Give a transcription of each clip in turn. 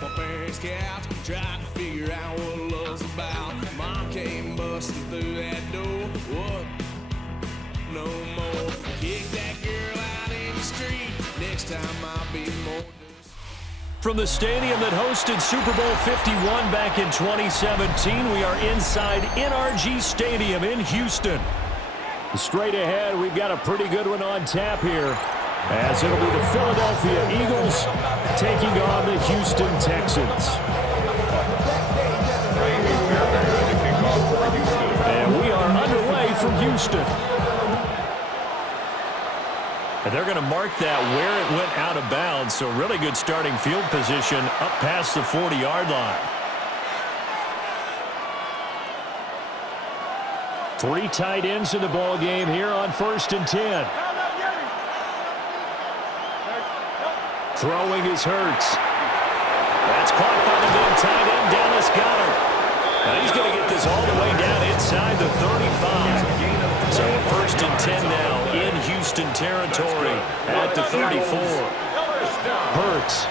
my parents' couch, trying to figure out what love's about. Mom came busting through that door. What? No more. Kick that girl out in the street. Next time I'll be more. From the stadium that hosted Super Bowl 51 back in 2017, we are inside NRG Stadium in Houston. Straight ahead, we've got a pretty good one on tap here, as it'll be the Philadelphia Eagles taking on the Houston Texans. And we are underway from Houston. And they're going to mark that where it went out of bounds, so really good starting field position up past the 40-yard line. 3 tight ends in the ball game here on 1st and 10. Throwing is Hurts. That's caught by the big tight end, Dallas Goedert. Now he's going to get this all the way down inside the 35. So 1st and 10 now in Houston territory at the 34. Hurts.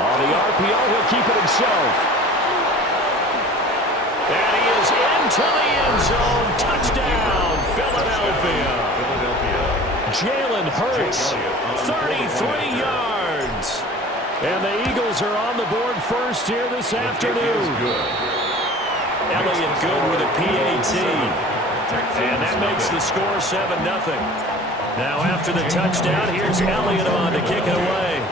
On the RPO, he'll keep it himself. And he is into the end zone. Touchdown, Philadelphia. Jalen Hurts, 33 yards. And the Eagles are on the board first here this afternoon. Elliott good with a PAT. And that makes the score 7-0. Now after the touchdown, here's Elliott on to kick it away.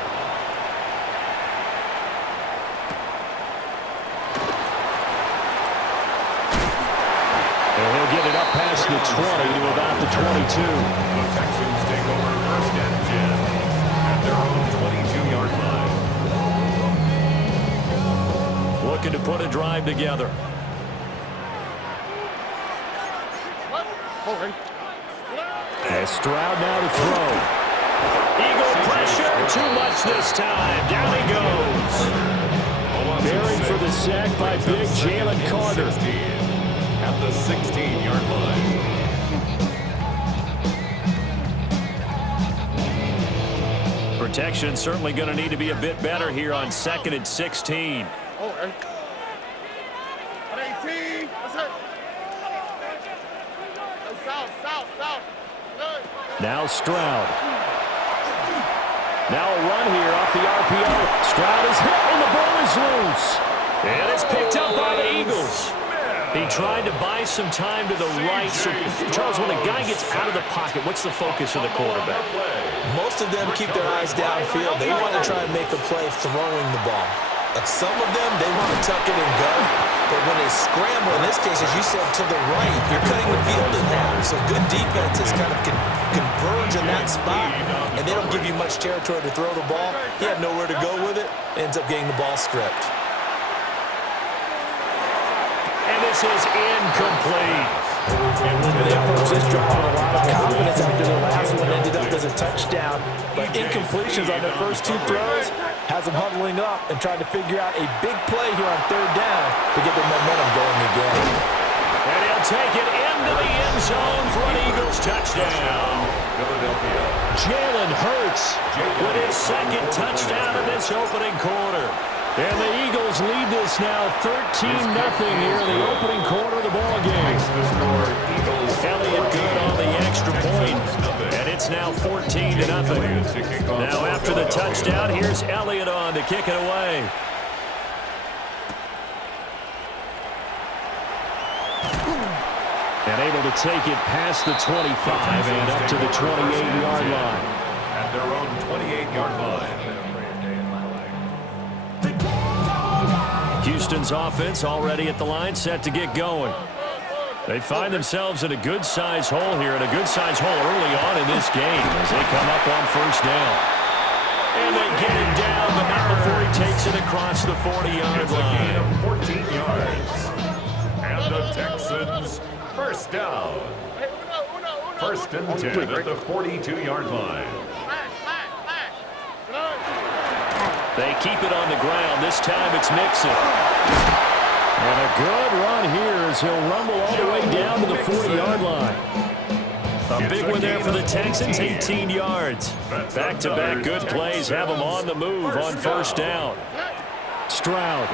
And he'll get it up past the 20 to about the 22. The Texans take over 1st and 10 at their own 22-yard line. Looking to put a drive together. As Stroud now to throw. Eagle pressure, too much this time. Down he goes. Buried for the sack by big Jalen Carter. At the 16-yard line. Protection certainly going to need to be a bit better here on 2nd and 16. Now Stroud. Now a run here off the RPO. Stroud is hit and the ball is loose. And it's picked up by the Eagles. He tried to buy some time to the right. So, Charles, when a guy gets out of the pocket, what's the focus of the quarterback? Most of them keep their eyes downfield. They want to try and make a play throwing the ball. Some of them, they want to tuck it and go. But when they scramble, in this case, as you said, to the right, you're cutting the field in half. So good defenses kind of can converge in that spot, and they don't give you much territory to throw the ball. He had nowhere to go with it. Ends up getting the ball stripped. And this is incomplete. They approached this drive with a lot of confidence after the last one ended up as a touchdown. But incompletions on their first 2 throws has them huddling up and trying to figure out a big play here on 3rd down to get their momentum going again. And he'll take it into the end zone for an Eagles touchdown. Philadelphia. Jalen Hurts with his 2nd touchdown in this opening quarter. And the Eagles lead this now 13-0 here in the opening quarter of the ball game. Elliott good on the extra point, and it's now 14-0. Now after the touchdown, here's Elliott on to kick it away. And able to take it past the 25 and up to the 28-yard line. At their own 28-yard line. Houston's offense already at the line, set to get going. They find themselves in a good-sized hole here, and a good-sized hole early on in this game as they come up on 1st down. And they get it down, but not before he takes it across the 40-yard line. Of 14 yards. And the Texans, 1st down. 1st and 10 at the 42-yard line. They keep it on the ground. This time it's Mixon. And a good run here as he'll rumble all the way down to the 40-yard line. A big one there for the Texans, 18 yards. Back-to-back good plays have them on the move on first down. Stroud.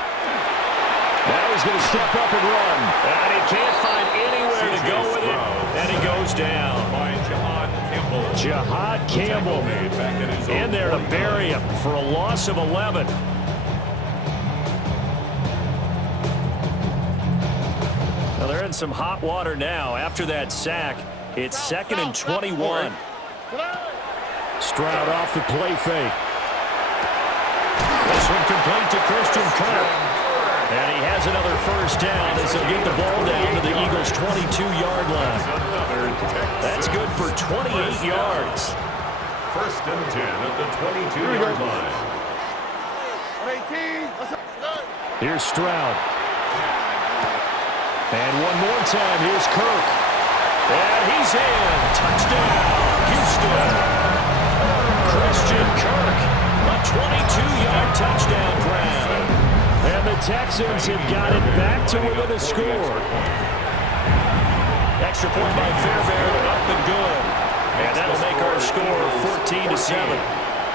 Now he's going to step up and run. And he can't find anywhere to go with it. And he goes down. Jahad Campbell in there to bury him for a loss of 11. Well, they're in some hot water now. After that sack, it's 2nd and 21. Stroud off the play fake. This one complete to Christian Kirk. And he has another first down as he'll get the ball down to the Eagles' 22-yard line. That's good for 28 yards. 1st and 10 at the 22-yard line. Here's Stroud. And one more time, here's Kirk. And he's in. Touchdown, Houston. Christian Kirk, a 22-yard touchdown grab. And the Texans have got it back to within a score. Extra point by Fairbairn, up and good. And that'll make our score 14-7.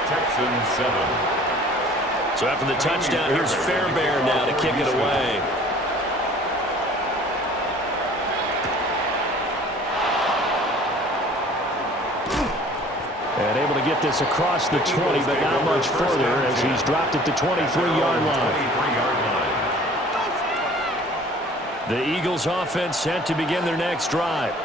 Texans 7. So after the touchdown, here's Fairbairn now to kick it away. And able to get this across the 20, but not much further as he's dropped at the 23-yard line. The Eagles offense set to begin their next drive.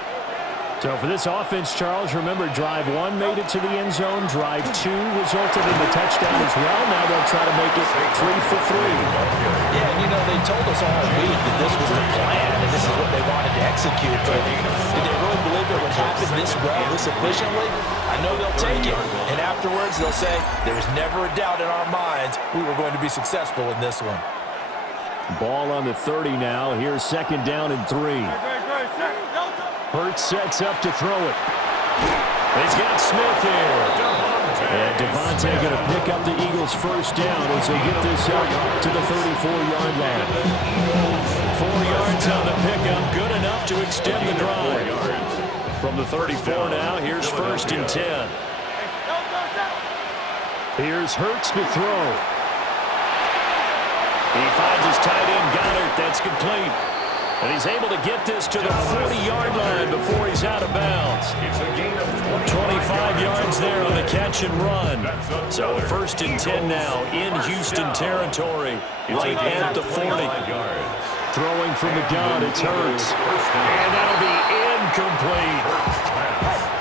So for this offense, Charles, remember drive 1 made it to the end zone. Drive 2 resulted in the touchdown as well. Now they'll try to make it 3 for 3. Yeah, and you know, they told us all week that this was the plan and this is what they wanted to execute. But did they really believe it would happen this well, this efficiently? I know they'll take it. And afterwards, they'll say, there was never a doubt in our minds we were going to be successful in this one. Ball on the 30 now. Here's 2nd down and 3. Hurts sets up to throw it. He's got Smith here. And Devontae going to pick up the Eagles' first down as they get this up to the 34-yard line. 4 yards on the pickup, good enough to extend the drive. From the 34 now, here's 1st and 10. Here's Hurts to throw. He finds his tight end, Goddard. That's complete. And he's able to get this to the 40-yard line before he's out of bounds. 25 yards there on the catch and run. So 1st and 10 now in Houston territory, right at the 40. Throwing from the gun, it's Hurts. And that'll be incomplete.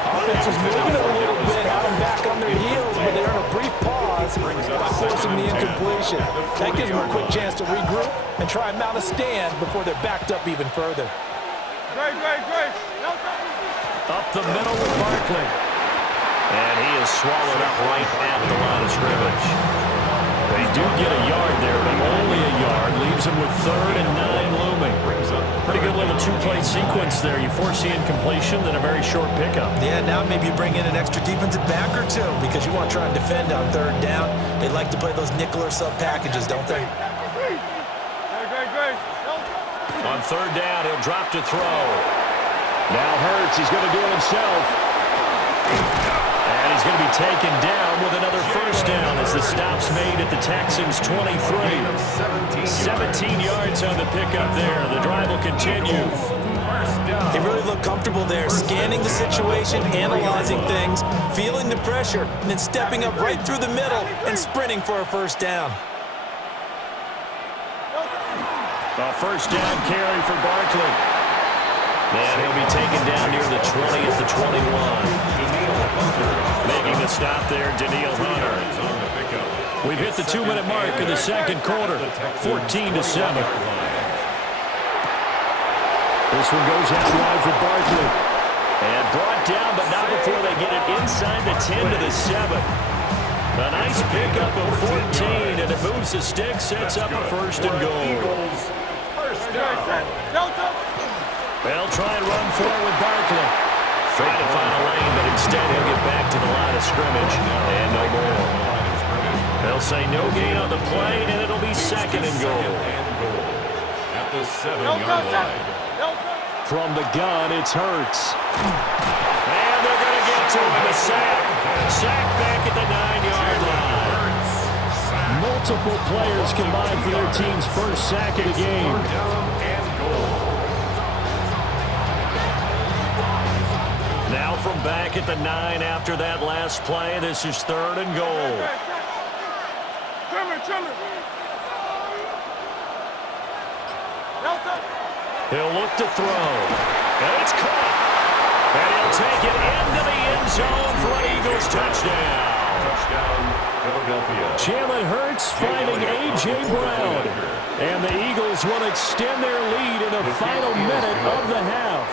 Offense is moving it a little bit, had them back on their heels, but they're in a brief pause by forcing the incompletion. That gives them a quick chance to regroup and try and mount a stand before they're backed up even further. Up the middle with Barkley. And he is swallowed up right at the line of scrimmage. They do get a yard there, but only a yard. Leaves them with 3rd and 9 looming. Pretty good little 2-play sequence there. You force the incompletion, then a very short pickup. Yeah, now maybe you bring in an extra defensive back or two because you want to try and defend on 3rd down. They like to play those nickel or sub packages, don't they? On 3rd down, he'll drop to throw. Now Hurts, he's going to do it himself. And he's going to be taken down with another first down as the stop's made at the Texans' 23. 17 yards on the pickup there. The drive will continue. They really look comfortable there, scanning the situation, analyzing things, feeling the pressure, and then stepping up right through the middle and sprinting for a first down. A first down carry for Barkley. And he'll be taken down near the 20 at the 21. Making the stop there, Danielle Hunter. We've hit the 2-minute mark in the 2nd quarter, 14-7. This one goes out wide for Barkley. And brought down, but not before they get it inside the 10 to the 7. A nice pickup of 14, and it moves the stick, sets up a 1st and goal. They'll try and run forward with Barkley. Trying to find a lane, but instead he'll get back to the line of scrimmage. And no more. They'll say no gain on the play, and it'll be 2nd and goal. At the 7-yard line. From the gun, it's Hurts. And to him, a sack. Sack back at the 9-yard line. Multiple players combined for their team's first sack of the game. Now from back at the 9 after that last play, this is 3rd and goal. He'll look to throw. And it's caught. And he'll take it into the end zone for an Eagles touchdown. Touchdown, Philadelphia. Jalen Hurts finding A.J. Brown. And the Eagles will extend their lead in the final minute of the half.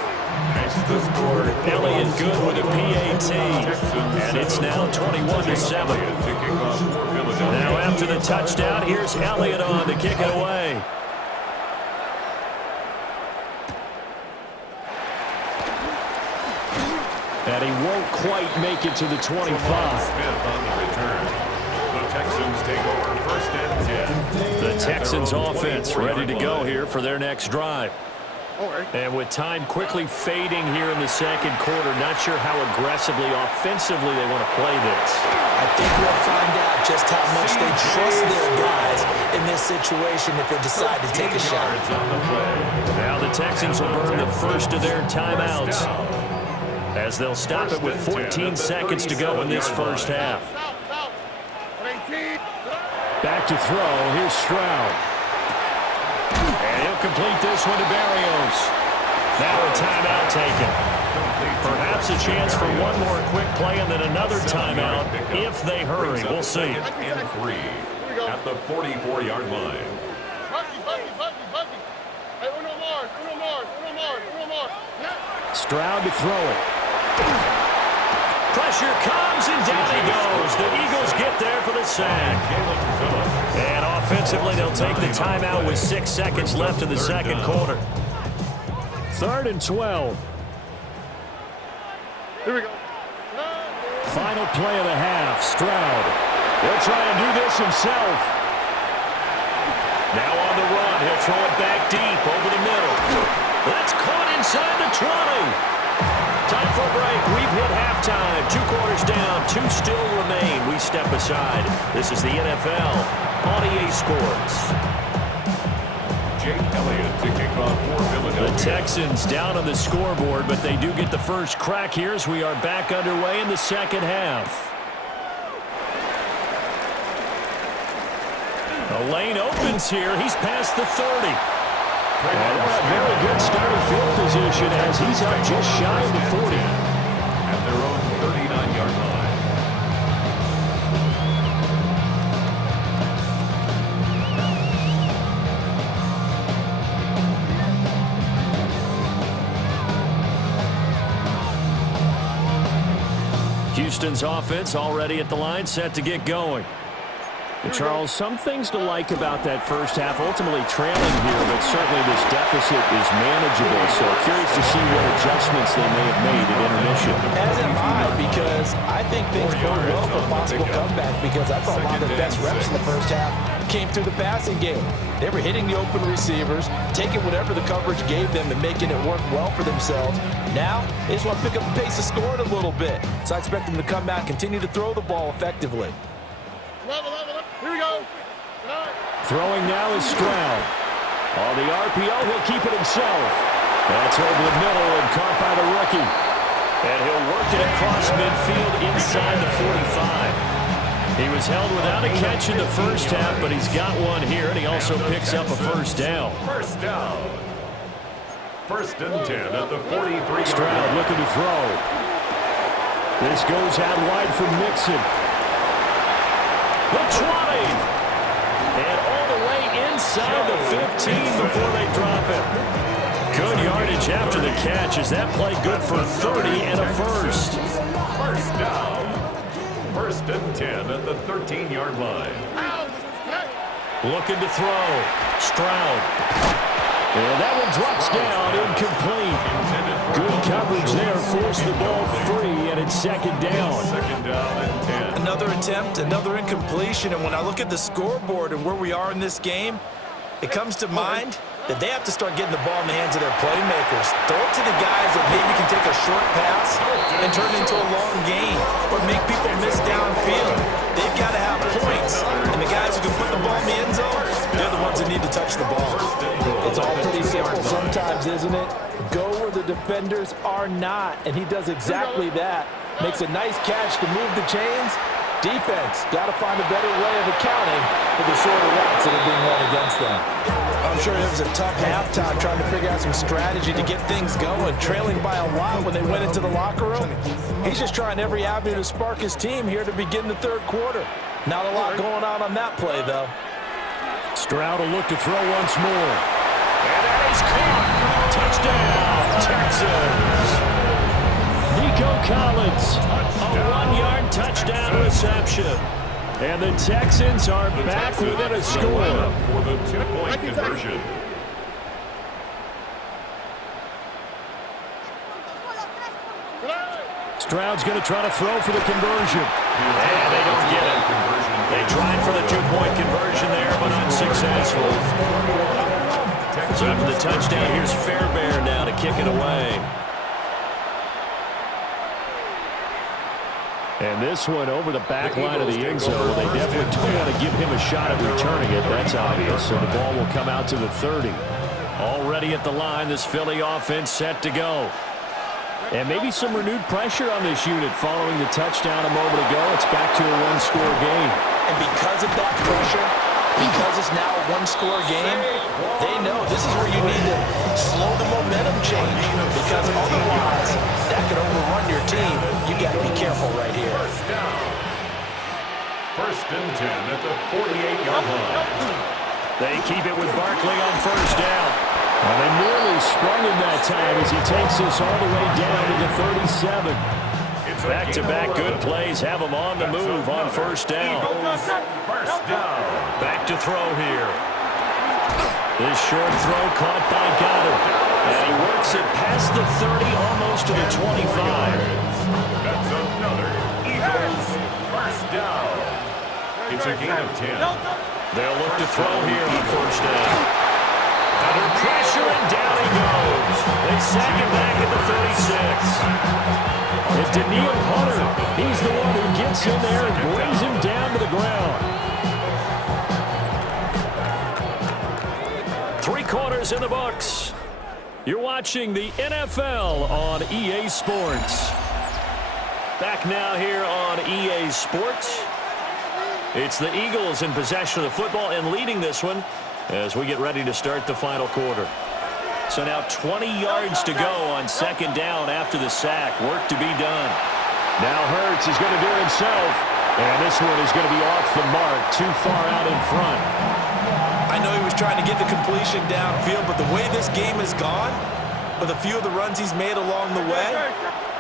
The score, Elliott good with a PAT. And it's now 21-7. Now after the touchdown, here's Elliott on to kick it away. And he won't quite make it to the 25. Smith on the return. The Texans take over 1st and 10. The Texans offense ready to go here for their next drive. And with time quickly fading here in the second quarter, not sure how aggressively, offensively they want to play this. I think we'll find out just how much they trust their guys in this situation if they decide to take a shot. Now the Texans will burn the first of their timeouts as they'll stop it with 14 seconds to go in this first half. Back to throw. Here's Stroud. And he'll complete this one to Berrios. Now a timeout taken. Perhaps a chance for one more quick play and then another timeout if they hurry. We'll see. And 3 at the 44-yard line. Stroud to throw it. Pressure comes and down he goes. The Eagles get there for the sack. And offensively, they'll take the timeout with 6 seconds left in the second quarter. 3rd and 12. Here we go. Final play of the half. Stroud. He'll try and do this himself. Now on the run. He'll throw it back deep over the middle. That's caught inside the 20. Time for a break. We've hit halftime. 2 quarters down. 2 still remain. We step aside. This is the NFL on EA Sports. Jake Elliott to kick off for Philadelphia. The Texans down on the scoreboard, but they do get the first crack here as we are back underway in the second half. The lane opens here. He's past the 30. And they'll have very good starting field position as he's up just shy of the 40. At their own 39-yard line. Houston's offense already at the line, set to get going. Charles, some things to like about that first half. Ultimately trailing here, but certainly this deficit is manageable. So curious to see what adjustments they may have made at intermission. As am I, because I think things bode well for a possible comeback, because I thought a lot of the best reps in the first half came through the passing game. They were hitting the open receivers, taking whatever the coverage gave them and making it work well for themselves. Now, they just want to pick up the pace of scoring a little bit. So I expect them to come back, continue to throw the ball effectively. Here we go. Throwing now is Stroud. On the RPO, he'll keep it himself. That's over the middle and caught by the rookie. And he'll work it across midfield inside the 45. He was held without a catch in the first half, but he's got one here, and he also picks up a first down. First down. 1st and 10 at the 43. Stroud looking to throw. This goes out wide for Mixon. The 20. And all the way inside the 15 before they drop it. Good yardage after the catch. Is that play good for 30 and a first? First down. 1st and 10 at the 13-yard line. Looking to throw. Stroud. And that one drops down, incomplete. Good coverage there, forced the ball free, and it's 2nd down. 2nd down and 10. Another attempt, another incompletion, and when I look at the scoreboard and where we are in this game, it comes to mind that they have to start getting the ball in the hands of their playmakers. Throw it to the guys that maybe can take a short pass and turn it into a long gain or make people miss downfield. They've got to have points, and the guys who can put the ball in the end zone, they're the ones that need to touch the ball. It's all pretty simple sometimes, isn't it? Go where the defenders are not, and he does exactly that. Makes a nice catch to move the chains. Defense, got to find a better way of accounting for the shorter routes that are being run against them. I'm sure it was a tough halftime trying to figure out some strategy to get things going, trailing by a lot when they went into the locker room. He's just trying every avenue to spark his team here to begin the third quarter. Not a lot going on that play, though. Stroud will look to throw once more. And that is caught. Touchdown, Texans. Nico Collins, a 1-yard touchdown reception. And the Texans are back within a score. For the 2-point conversion. Stroud's going to try to throw for the conversion. And they don't get it. They tried for the 2-point conversion there, but unsuccessful. So after the touchdown, here's Fairbairn now to kick it away. And this one over the back line of the end zone. They definitely don't want to give him a shot at returning it. That's obvious. So the ball will come out to the 30. Already at the line, this Philly offense set to go. And maybe some renewed pressure on this unit following the touchdown a moment ago. It's back to a 1-score game. And because of that pressure, because it's now a 1-score game, they know this is where you need to slow the momentum change, because otherwise that could overrun your team. You got to be careful right here. First and 10 at the 48-yard line. They keep it with Barkley on first down. And they nearly sprung him that time as he takes this all the way down to the 37. Back-to-back good plays have him on the move on first down. First down. Back to throw here. This short throw caught by Goddard. And he works it past the 30, almost to the 25. That's another Eagles first down. It's a gain of 10. They'll look to throw here on first down. Under pressure, and down he goes. They sack him back at the 36. It's Daniil Hunter. He's the one who gets in there and brings him down to the ground. 3 quarters in the books. You're watching the NFL on EA Sports. Back now here on EA Sports. It's the Eagles in possession of the football and leading this one as we get ready to start the final quarter. So now 20 yards to go on second down after the sack. Work to be done. Now Hurts is going to do it himself. And this one is going to be off the mark, too far out in front. I know he was trying to get the completion downfield, but the way this game has gone, with a few of the runs he's made along the way,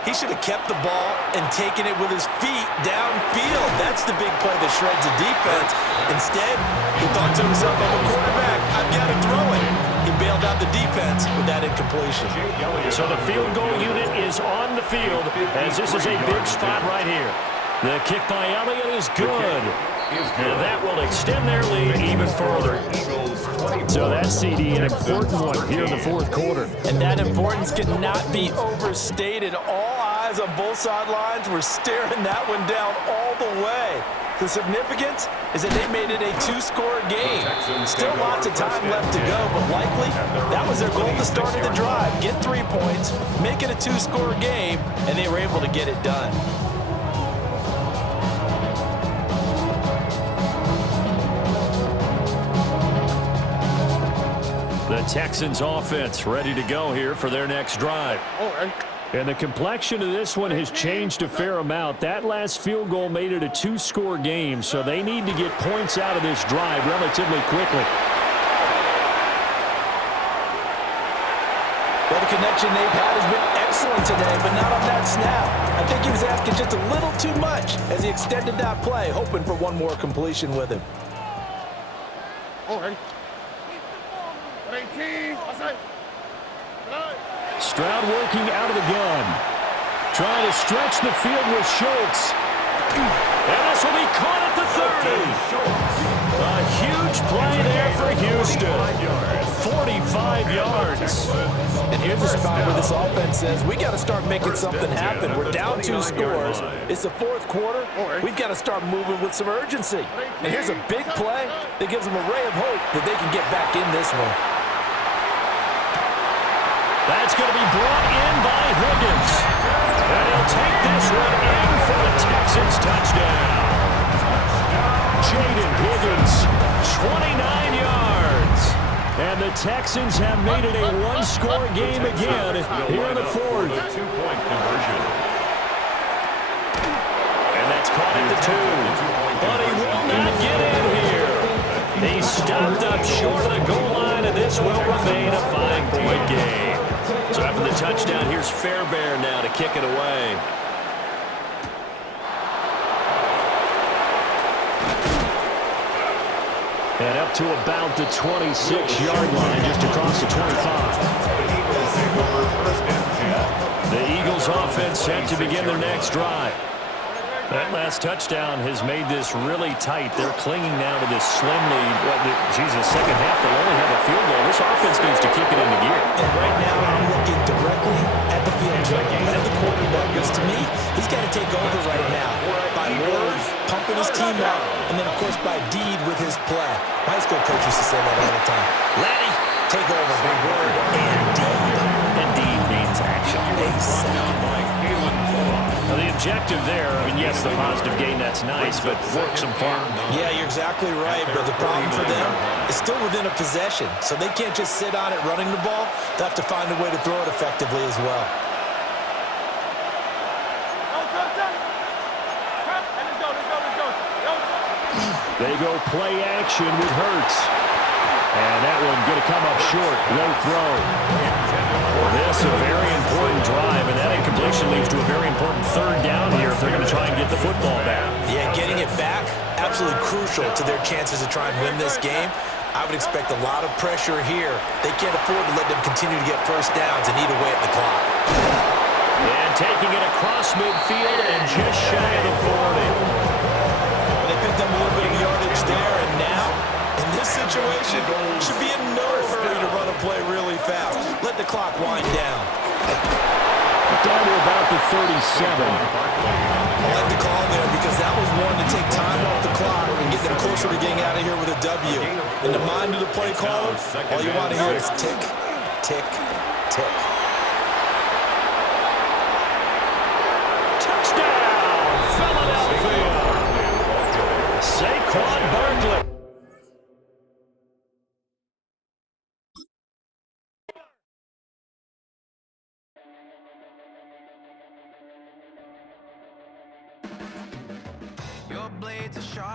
he should have kept the ball and taken it with his feet downfield. That's the big play that shreds the defense. Instead, he thought to himself, I'm a quarterback, I've got to throw it. He bailed out the defense with that incompletion. So the field goal unit is on the field as this is a big spot right here. The kick by Elliott is good. And that will extend their lead even further. So that's, CD, an important one here in the fourth quarter. And that importance cannot be overstated. All eyes on both sidelines were staring that one down all the way. The significance is that they made it a 2-score game. Still lots of time left to go, but likely that was their goal to start of the drive. Get 3 points, make it a 2-score game, and they were able to get it done. The Texans offense ready to go here for their next drive. And the complexion of this one has changed a fair amount. That last field goal made it a 2-score game, so they need to get points out of this drive relatively quickly. Well, the connection they've had has been excellent today, but not on that snap. I think he was asking just a little too much as he extended that play, hoping for one more completion with him. Stroud working out of the gun. Trying to stretch the field with Schultz. And this will be caught at the 30. A huge Huge play there for Houston. 45 yards. And here's a spot where this offense says, we got to start making something happen. We're down 2 scores. It's the 4th quarter. We've got to start moving with some urgency. And here's a big play that gives them a ray of hope that they can get back in this one. That's going to be brought in by Higgins. And he'll take this one in for a Texans touchdown. Jaden Higgins, 29 yards. And the Texans have made it a 1-score game again here in the 4th. Two-point conversion. And that's caught at the 2. But he will not get in here. He stopped up short of the goal line, and this will remain a 5-point game. So after the touchdown, here's Fairbairn now to kick it away. And up to about the 26-yard line, just across the 25. The Eagles offense set to begin their next drive. That last touchdown has made this really tight. They're clinging now to this slim lead. Second half, they'll only have a field goal. This offense needs to kick it into gear. And right now, I'm looking directly at the field general, at the quarterback. Because to me, he's got to take over right now. By word, pumping his team out, and then, of course, by deed with his play. My high school coach used to say that all the time. Laddie, take over by word and deed. And deed means action. Exactly. Now, the objective there, yes, the positive gain, that's nice, but work some farm. Yeah, you're exactly right, but the problem for them is still within a possession, so they can't just sit on it running the ball. They'll have to find a way to throw it effectively as well. They go play action with Hurts. And that one going to come up short. Low throw. This is a very important drive, and that incompletion leads to a very important 3rd down here if they're going to try and get the football back. Yeah, getting it back, absolutely crucial to their chances to try and win this game. I would expect a lot of pressure here. They can't afford to let them continue to get first downs and eat away at the clock. And taking it across midfield and just shy of the 40. They picked up a little bit of yardage there, and now, in this situation, should be in no hurry to run a play really fast. Let the clock wind down. Down to about the 37. I like the call there because that was one to take time off the clock and get them closer to getting out of here with a W. In the mind of the play caller, all you want to hear is tick, tick, tick. Touchdown, Philadelphia. Saquon Barkley. Your blades are sharp.